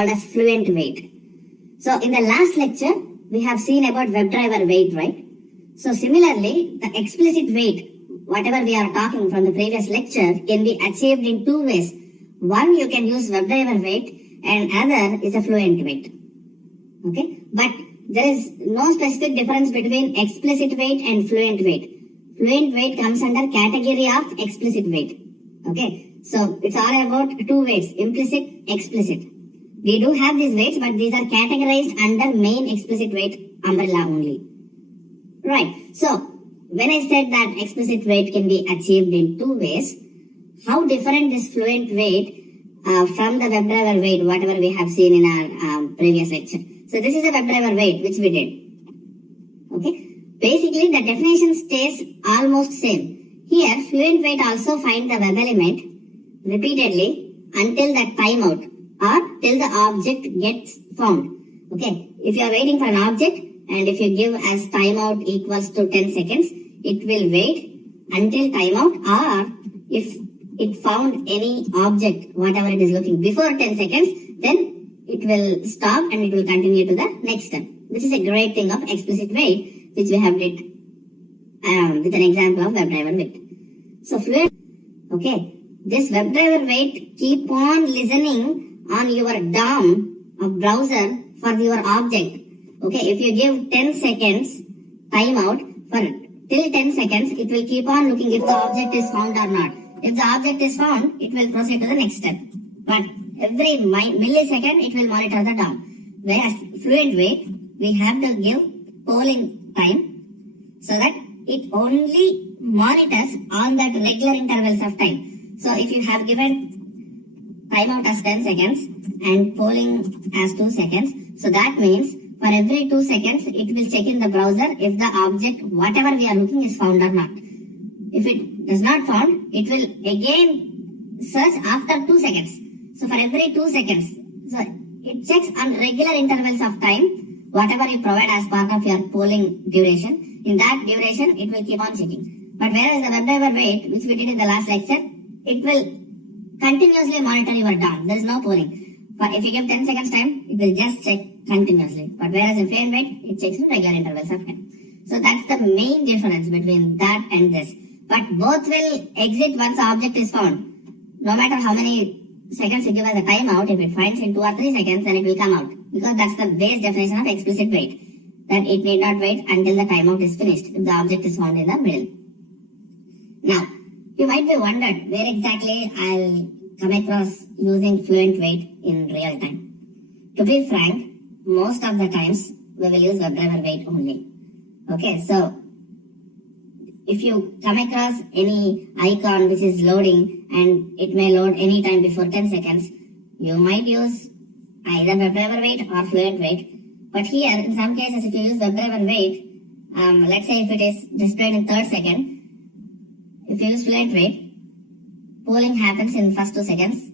called as fluent wait. So in the last lecture, we have seen about WebDriver wait, right? So similarly, the explicit wait, whatever we are talking from the previous lecture, can be achieved in two ways. One, you can use WebDriver wait, and other is a fluent wait. Okay, but there is no specific difference between explicit wait and fluent wait. Fluent wait comes under category of explicit wait. Okay, so it's all about two waits, implicit, explicit. We do have these weights, but these are categorized under main explicit wait umbrella only. Right, so when I said that explicit wait can be achieved in two ways, how different this fluent wait from the WebDriver wait, whatever we have seen in our previous lecture. So this is a WebDriver wait which we did. Okay, basically the definition stays almost same. Here fluent wait also find the web element repeatedly until the timeout or till the object gets found. Okay, if you are waiting for an object and if you give as timeout equals to 10 seconds, it will wait until timeout, or if it found any object, whatever it is looking before 10 seconds, then it will stop and it will continue to the next step. Which is a great thing of explicit wait, which we have did with an example of WebDriver wait. So fluent, okay, this WebDriver wait keep on listening on your DOM of browser for your object. Okay, if you give 10 seconds timeout for till 10 seconds, it will keep on looking if the object is found or not. If the object is found, it will proceed to the next step. But every millisecond, it will monitor the DOM. Whereas fluent wait, we have to give polling time so that it only monitors on that regular intervals of time. So if you have given timeout as 10 seconds and polling as 2 seconds, so that means for every 2 seconds, it will check in the browser if the object, whatever we are looking, is found or not. If it is not found, it will again search after 2 seconds. So for every 2 seconds, so it checks on regular intervals of time, whatever you provide as part of your polling duration. In that duration, it will keep on checking. But whereas the WebDriver wait, which we did in the last lecture, it will continuously monitor your DOM. There is no polling. But if you give 10 seconds time, it will just check continuously. But whereas in fluent wait, it checks in regular intervals of time. So that's the main difference between that and this. But both will exit once the object is found. No matter how many seconds you give as a timeout, if it finds in 2 or 3 seconds, then it will come out. Because that's the base definition of explicit wait. That it need not wait until the timeout is finished if the object is found in the middle. Now, you might be wondered where exactly I'll come across using fluent wait in real time. To be frank, most of the times we will use WebDriver wait only. Okay, so if you come across any icon which is loading and it may load any time before 10 seconds, you might use either WebDriver wait or fluent wait. But here, in some cases, if you use WebDriver wait, let's say if it is displayed in 3rd second, if you use fluent wait, polling happens in first 2 seconds.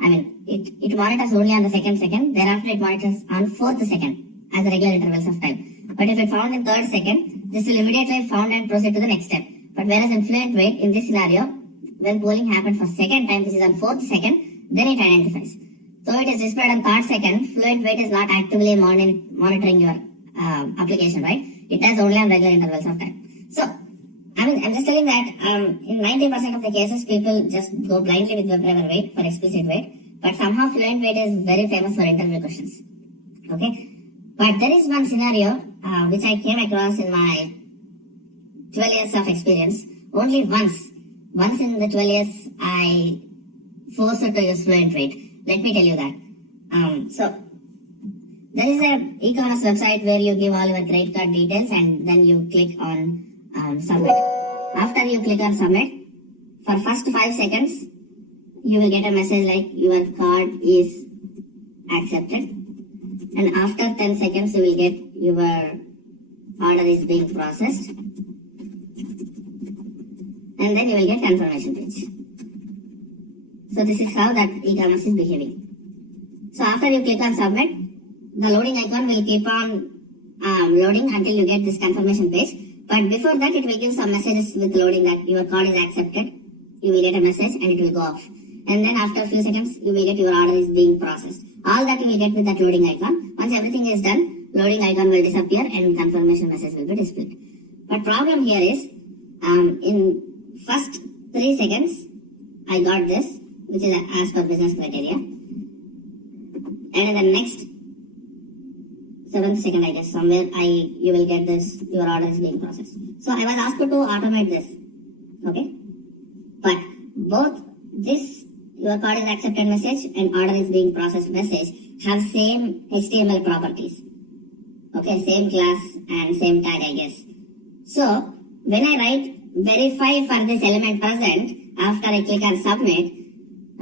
I mean, it monitors only on the 2nd second. Thereafter, it monitors on 4th second as the regular intervals of time. But if it found in 3rd second, this will immediately found and proceed to the next step. But whereas in fluent wait, in this scenario, when polling happens for 2nd time, this is on 4th second, then it identifies. So it is displayed on 3rd second, fluent wait is not actively monitoring your application, right? It does only on regular intervals of time. So, I'm just telling that in 90% of the cases, people just go blindly with WebDriver wait for explicit wait. But somehow fluent wait is very famous for interview questions. Okay? But there is one scenario which I came across in my 12 years of experience. Only once in the 12 years, I forced to use fluent wait. Let me tell you that. So, there is an e-commerce website where you give all your credit card details and then you click on submit. After you click on submit, for first 5 seconds, you will get a message like your card is accepted. And after 10 seconds, you will get your order is being processed. And then you will get confirmation page. So this is how that e-commerce is behaving. So after you click on submit, the loading icon will keep on loading until you get this confirmation page. But before that, it will give some messages with loading that your card is accepted. You will get a message and it will go off. And then after a few seconds, you will get your order is being processed. All that you will get with that loading icon. Once everything is done, loading icon will disappear and confirmation message will be displayed. But problem here is, in first 3 seconds, I got this, which is as per business criteria. And in the next 7th second, I guess, somewhere you will get this, your order is being processed. So I was asked to automate this. Okay. But both this, your card is accepted message and order is being processed message have same HTML properties. Okay, same class and same tag, I guess. So when I write verify for this element present, after I click on submit,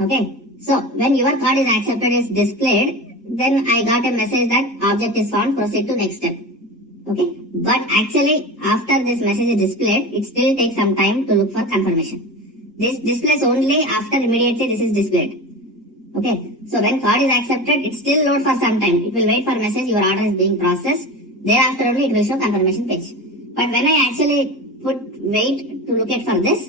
okay, so when your card is accepted is displayed, then I got a message that object is found, proceed to next step. Okay, but actually after this message is displayed, it still takes some time to look for confirmation. This displays only after immediately this is displayed. Okay, so when card is accepted, it still load for some time. It will wait for message, your order is being processed. Thereafter only it will show confirmation page. But when I actually put wait to look at for this,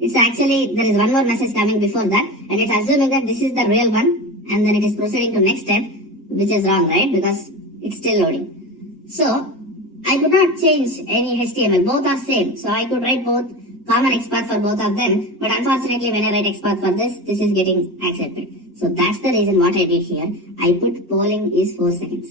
it's actually, there is one more message coming before that, and it's assuming that this is the real one, and then it is proceeding to next step, which is wrong, right? Because it's still loading. So I could not change any HTML. Both are same. So I could write both common XPath for both of them. But unfortunately, when I write XPath for this is getting accepted. So that's the reason what I did here. I put polling is 4 seconds.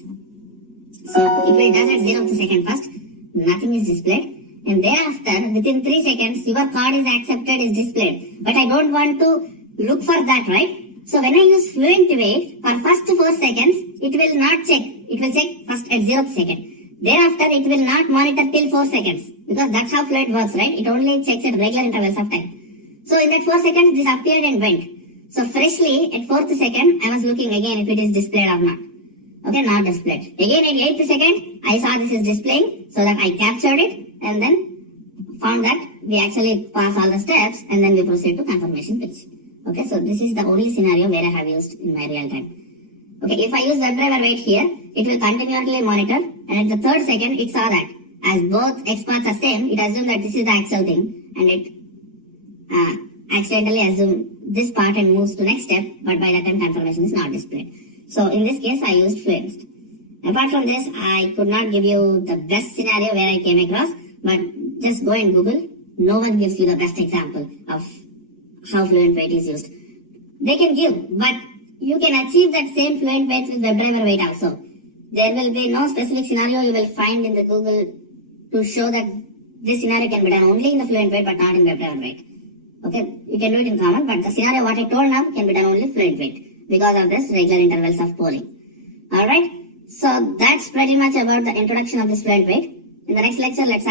So it will does at 0th second first. Nothing is displayed. And thereafter, within 3 seconds, your card is accepted is displayed. But I don't want to look for that, right? So when I use fluent wait, for first 4 seconds, it will not check. It will check first at 0th second. Thereafter, it will not monitor till 4 seconds. Because that's how fluent works, right? It only checks at regular intervals of time. So in that 4 seconds, this appeared and went. So freshly, at 4th second, I was looking again if it is displayed or not. Okay, not displayed. Again at 8th second, I saw this is displaying, so that I captured it and then found that we actually pass all the steps and then we proceed to confirmation page. Okay, so this is the only scenario where I have used in my real time. Okay, if I use WebDriver wait here, it will continuously monitor, and at the 3rd second, it saw that as both XPaths are same, it assumed that this is the actual thing, and it accidentally assumed this part and moves to next step, but by that time confirmation is not displayed. So in this case, I used Fluent. Apart from this, I could not give you the best scenario where I came across, but just go and Google. No one gives you the best example of how Fluent Wait is used. They can give, but you can achieve that same Fluent Wait with WebDriver Wait also. There will be no specific scenario you will find in the Google to show that this scenario can be done only in the Fluent Wait but not in WebDriver Wait. Okay, you can do it in common, but the scenario what I told now can be done only Fluent Wait because of this regular intervals of polling. Alright, so that's pretty much about the introduction of this Fluent Wait. In the next lecture, let's